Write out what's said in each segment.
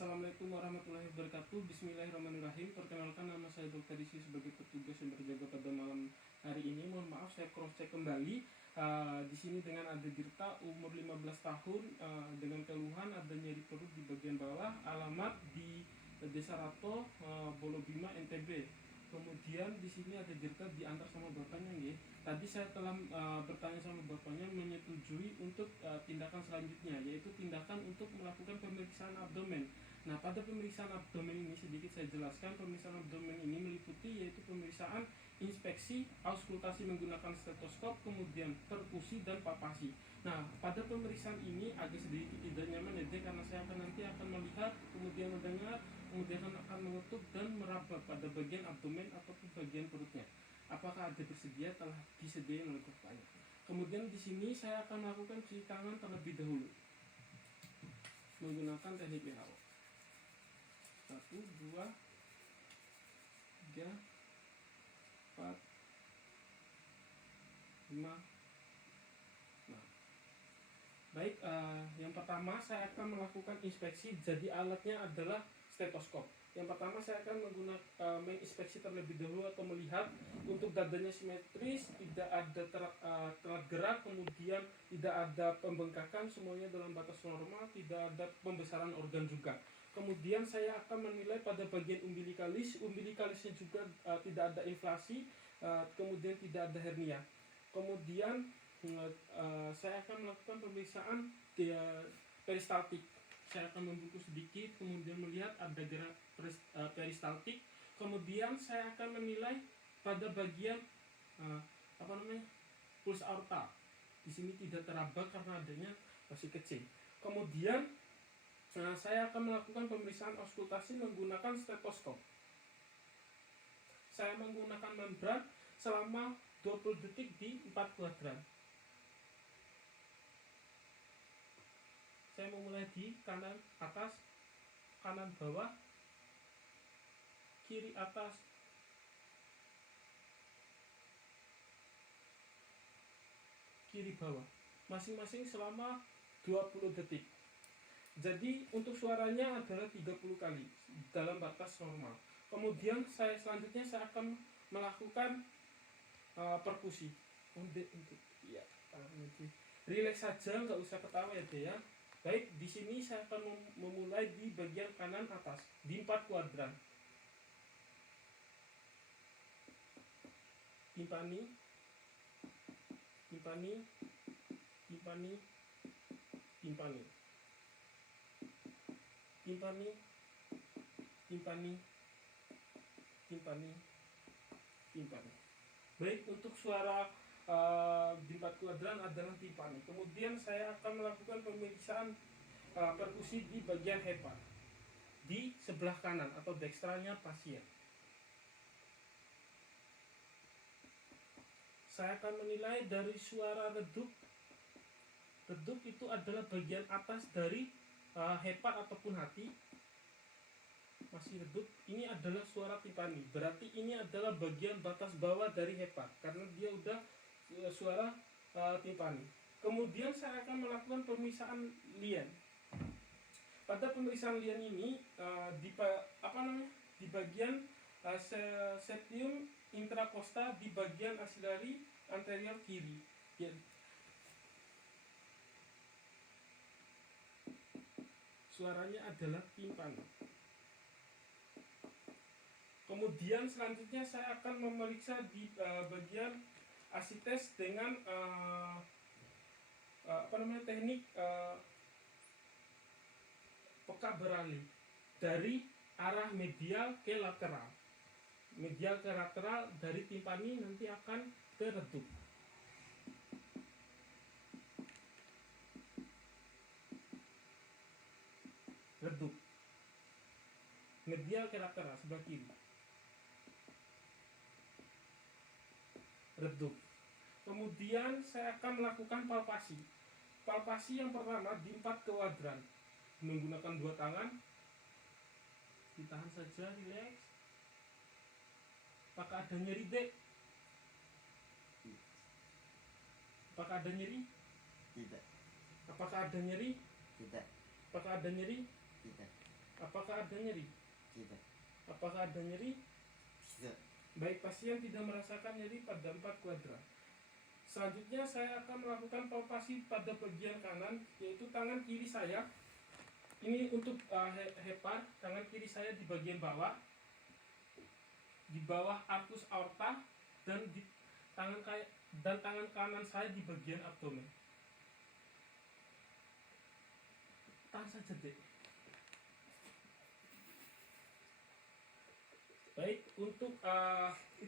Assalamualaikum warahmatullahi wabarakatuh. Bismillahirrahmanirrahim. Perkenalkan, nama saya Dr. Rizky sebagai petugas yang berjaga pada malam hari ini. Mohon maaf saya cross check kembali. Di sini dengan ada Dirta umur 15 tahun dengan keluhan ada nyeri perut di bagian bawah, alamat di Desa Rato, Bolobima, NTB. Kemudian di sini ada Dirta diantar sama bapaknya nggih. Tadi saya telah bertanya sama bapaknya menyetujui untuk tindakan selanjutnya, yaitu tindakan untuk melakukan pemeriksaan abdomen. Nah, pada pemeriksaan abdomen ini sedikit saya jelaskan. Pemeriksaan abdomen ini meliputi yaitu pemeriksaan inspeksi, auskultasi menggunakan stetoskop, kemudian perkusi dan palpasi. Nah, pada pemeriksaan ini agak sedikit tidak nyaman ya, karena saya nanti akan melihat, kemudian mendengar, kemudian akan mengetuk dan meraba pada bagian abdomen ataupun bagian perutnya. Apakah ada bersedia? Telah disediakan oleh bapaknya. Kemudian di sini saya akan melakukan cuci tangan terlebih dahulu menggunakan teknik WHO. 1, 2, 3, 4, 5. Nah, baik, yang pertama saya akan melakukan inspeksi. Jadi alatnya adalah stetoskop. Yang pertama saya akan menggunakan menginspeksi terlebih dahulu atau melihat untuk dadanya simetris, tidak ada telat gerak, kemudian tidak ada pembengkakan, semuanya dalam batas normal, tidak ada pembesaran organ juga. Kemudian saya akan menilai pada bagian umbilikalisnya juga tidak ada inflasi, kemudian tidak ada hernia. Kemudian saya akan melakukan pemeriksaan peristaltik. Saya akan membungkus sedikit, kemudian melihat ada gerak peristaltik. Kemudian saya akan menilai pada bagian puls aorta. Di sini tidak teraba karena adanya masih kecil. Kemudian saya akan melakukan pemeriksaan auskultasi menggunakan stetoskop. Saya menggunakan membran selama 20 detik di 4 kuadran. Saya memulai di kanan atas, kanan bawah, kiri atas, kiri bawah, masing-masing selama 20 detik. Jadi untuk suaranya adalah 30 kali dalam batas normal. Kemudian selanjutnya saya akan melakukan perkusi. Ya, relax saja, nggak usah ketawa ya deh ya. Baik, di sini saya akan memulai di bagian kanan atas di 4 kuadran. Timpani, timpani, timpani, timpani, timpani, timpani, timpani, timpani. Baik, untuk suara di 4 kuadran adalah timpani. Kemudian saya akan melakukan pemeriksaan perkusi di bagian hepa di sebelah kanan atau dekstranya pasien. Saya akan menilai dari suara redup. Redup itu adalah bagian atas dari hepa ataupun hati. Masih redup. Ini adalah suara timpani. Berarti ini adalah bagian batas bawah dari hepa karena dia udah suara timpani. Kemudian saya akan melakukan pemeriksaan lien. Pada pemeriksaan lien ini di bagian septum intracosta di bagian axillary anterior kiri. Ya. Suaranya adalah timpani. Kemudian selanjutnya saya akan memeriksa di bagian asites dengan teknik peka beralih dari arah medial ke lateral. Medial ke lateral dari timpani nanti akan ke redup. Redup. Medial ke lateral sebelah kiri. Redup. Kemudian saya akan melakukan palpasi. Palpasi yang pertama di 4 kuadran menggunakan 2 tangan. Ditahan saja, relax. Apakah ada nyeri, Dek? Apakah ada nyeri? Tidak. Apakah ada nyeri? Tidak. Apakah ada nyeri? Tidak. Apa Apakah ada nyeri? Tidak. Apakah ada nyeri? Tidak. Baik, pasien tidak merasakan nyeri pada 4 kuadran. Selanjutnya saya akan melakukan palpasi pada bagian kanan, yaitu tangan kiri saya. Ini untuk hepar, tangan kiri saya di bagian bawah, di bawah arcus aorta, dan tangan kanan saya di bagian abdomen. Tahan saja, Dek. Baik, untuk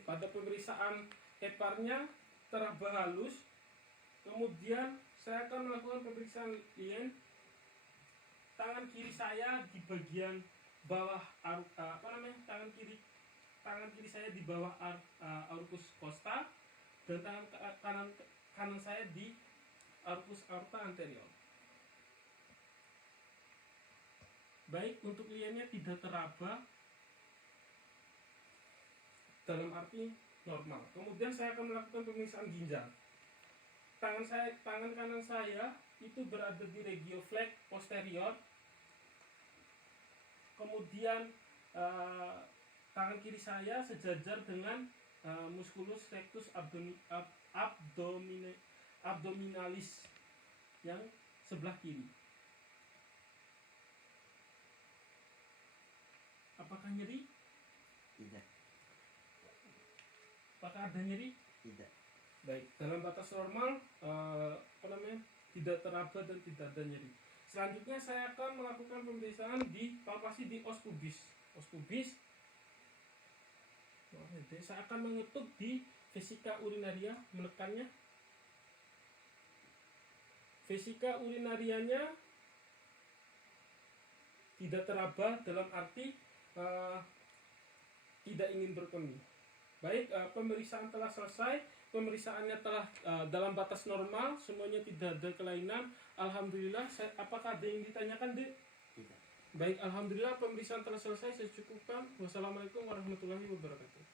pada pemeriksaan heparnya teraba halus, kemudian saya akan melakukan pemeriksaan lien. Tangan kiri saya di bagian bawah tangan kiri saya di bawah arcus costa, dan tangan kanan saya di arcus aorta anterior. Baik, untuk liennya tidak teraba, dalam arti normal. Kemudian saya akan melakukan pemeriksaan ginjal. Tangan kanan saya itu berada di regioflex posterior. Kemudian tangan kiri saya sejajar dengan musculus rectus abdominalis yang sebelah kiri. Apakah nyeri? Tidak. Apakah ada nyeri? Tidak. Baik, dalam batas normal, tidak teraba dan tidak ada nyeri. Selanjutnya saya akan melakukan pemeriksaan di palpasi di os pubis. Os pubis, saya akan mengetuk di vesika urinaria, menekannya. Vesika urinarianya tidak teraba, dalam arti tidak ingin berkemih. Baik, pemeriksaan telah selesai. Pemeriksaannya telah dalam batas normal, semuanya tidak ada kelainan. Alhamdulillah. Apakah ada yang ditanyakan, Dek? Tidak. Baik, alhamdulillah pemeriksaan telah selesai. Saya cukupkan. Wassalamualaikum warahmatullahi wabarakatuh.